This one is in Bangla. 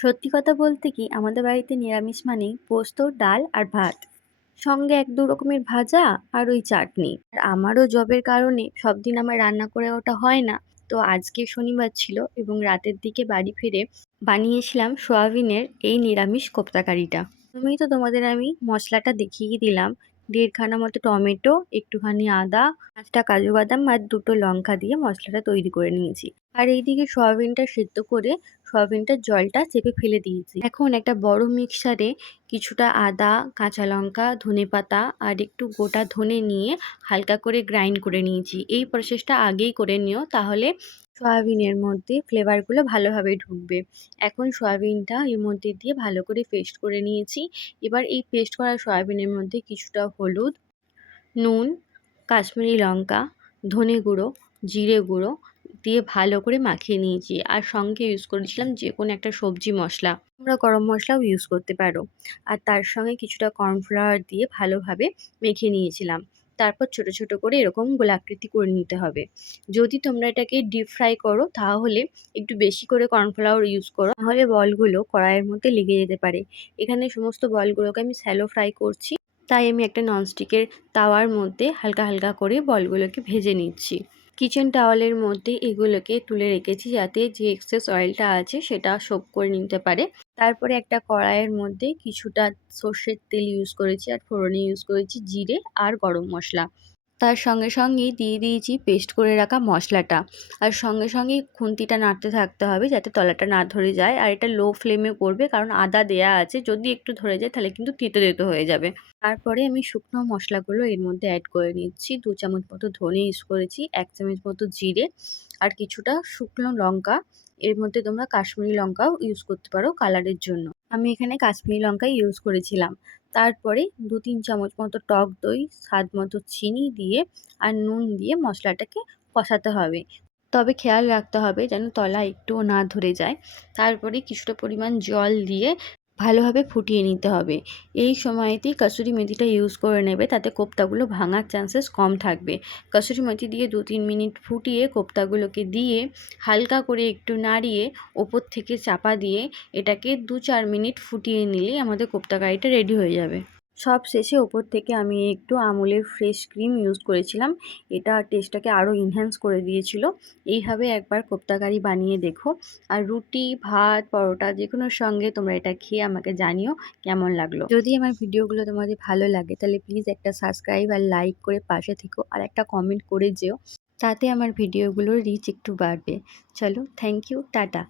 সত্যি কথা বলতে কি আমাদের বাড়িতে নিরামিষ মানেই পোস্ত, ডাল আর ভাত। সঙ্গে ১-২ রকমের ভাজা আর ওই চাটনি। আর আমারও জবের কারণে সব দিন আমার রান্না করে ওঠা হয় না। তো আজকে শনিবার ছিল এবং রাতের দিকে বাড়ি ফিরে বানিয়েছিলাম সয়াবিনের এই নিরামিষ কোপ্তা কারিটা। প্রথমেই তো তোমাদের আমি মশলাটা দেখিয়েই দিলাম। ১.৫ খানা মতো টমেটো, একটুখানি আদা, ৫ টা কাজু বাদাম আর ২ টো লঙ্কা দিয়ে মশলাটা তৈরি করে নিয়েছি। আর এইদিকে সয়াবিনটা সেদ্ধ করে সয়াবিনটার জলটা চেপে ফেলে দিয়েছি। এখন একটা বড় মিক্সারে কিছুটা আদা, কাঁচা লঙ্কা, ধনেপাতা আর একটু গোটা ধনে নিয়ে হালকা করে গ্রাইন্ড করে নিয়েছি। এই প্রসেসটা আগেই করে নিও, তাহলে সয়াবিনের মধ্যে ফ্লেভারগুলো ভালোভাবে ঢুকবে। এখন সয়াবিনটা এর মধ্যে দিয়ে ভালো করে পেস্ট করে নিয়েছি। এবার এই পেস্ট করা সয়াবিনের মধ্যে কিছুটা হলুদ, নুন, কাশ্মীরি লঙ্কা, ধনে গুঁড়ো, জিরে গুঁড়ো দিয়ে ভালো করে মাখিয়ে নিয়েছি। আর সঙ্গে ইউজ করেছিলাম যেকোনো একটা সবজি মশলা। তোমরা গরম মশলাও ইউজ করতে পারো। আর তার সঙ্গে কিছুটা কর্নফ্লাওয়ার দিয়ে ভালোভাবে মেখে নিয়েছিলাম। তারপর ছোট ছোট করে এরকম গোলাকৃতি করে নিতে হবে। যদি তোমরা এটাকে ডিপ ফ্রাই করো তাহলে একটু বেশি করে কর্নফ্লাওয়ার ইউজ করো, নাহলে বলগুলো কড়াইয়ের মধ্যে লেগে যেতে পারে। এখানে সমস্ত বলগুলোকে আমি শ্যালো ফ্রাই করছি, তাই আমি একটা ননস্টিকের তাওয়ার মধ্যে হালকা হালকা করে বলগুলোকে ভেজে নিচ্ছি। কিচেন টাওয়ালের মধ্যে এগুলোকে তুলে রেখেছি যাতে যে এক্সেস অয়েলটা আছে সেটা সোক করে নিতে পারে। তারপরে একটা কড়াইয়ের মধ্যে কিছুটা সর্ষের তেল ইউজ করেছি আর ফোড়নে ইউজ করেছি জিরে আর গরম মশলা। তার সঙ্গে সঙ্গেই দিয়ে দিয়েছি পেস্ট করে রাখা মশলাটা। আর সঙ্গে সঙ্গেই খুন্তিটা নাড়তে থাকতে হবে যাতে তলাটা না ধরে যায়। আর এটা লো ফ্লেমে করবে, কারণ আদা দেয়া আছে, যদি একটু ধরে যায় তাহলে কিন্তু তেতো তেতো হয়ে যাবে। তারপরে আমি শুকনো মশলাগুলো এর মধ্যে অ্যাড করে নিচ্ছি। ২ চামচ মতো ধনে ইউজ করেছি, ১ চামচ মতো জিরে আর কিছুটা শুকনো লঙ্কা। এর মধ্যে তোমরা কাশ্মীরি লঙ্কাও ইউজ করতে পারো কালারের জন্য। আমি এখানে কাশ্মীরি লঙ্কাই ইউজ করেছিলাম। তারপরে ২-৩ চামচ মতো টক দই, স্বাদ মতো চিনি দিয়ে আর নুন দিয়ে মশলাটাকে কষাতে হবে। তবে খেয়াল রাখতে হবে যেন তলা একটুও না ধরে যায়। তারপরে কিছুটা পরিমাণ জল দিয়ে ভালোভাবে ফুটিয়ে নিতে হবে। এই সময়তেই কসুরি মেথিটা ইউজ করে নেবে, তাতে কোপ্তাগুলো ভাঙার চান্সেস কম থাকবে। কসুরি মেথি দিয়ে ২-৩ মিনিট ফুটিয়ে কোপ্তাগুলোকে দিয়ে হালকা করে একটু নাড়িয়ে ওপর থেকে চাপা দিয়ে এটাকে ২-৪ মিনিট ফুটিয়ে নিলেই আমাদের কোপ্তা কারিটা রেডি হয়ে যাবে। সব শেষে ওপর থেকে আমি একটু আমুলের ফ্রেশ ক্রিম ইউজ করেছিলাম। এটা টেস্টটাকে আরও এনহ্যান্স করে দিয়েছিল। এইভাবে একবার কোপ্তা কারি বানিয়ে দেখো। আর রুটি, ভাত, পরোটা যেকোনোর সঙ্গে তোমরা এটা খেয়ে আমাকে জানিও কেমন লাগলো। যদি আমার ভিডিওগুলো তোমাদের ভালো লাগে তাহলে প্লিজ একটা সাবস্ক্রাইব আর লাইক করে পাশে থেকো আর একটা কমেন্ট করে যেও। তাতে আমার ভিডিওগুলোর রিচ একটু বাড়বে। চলো, থ্যাংক ইউ, টাটা।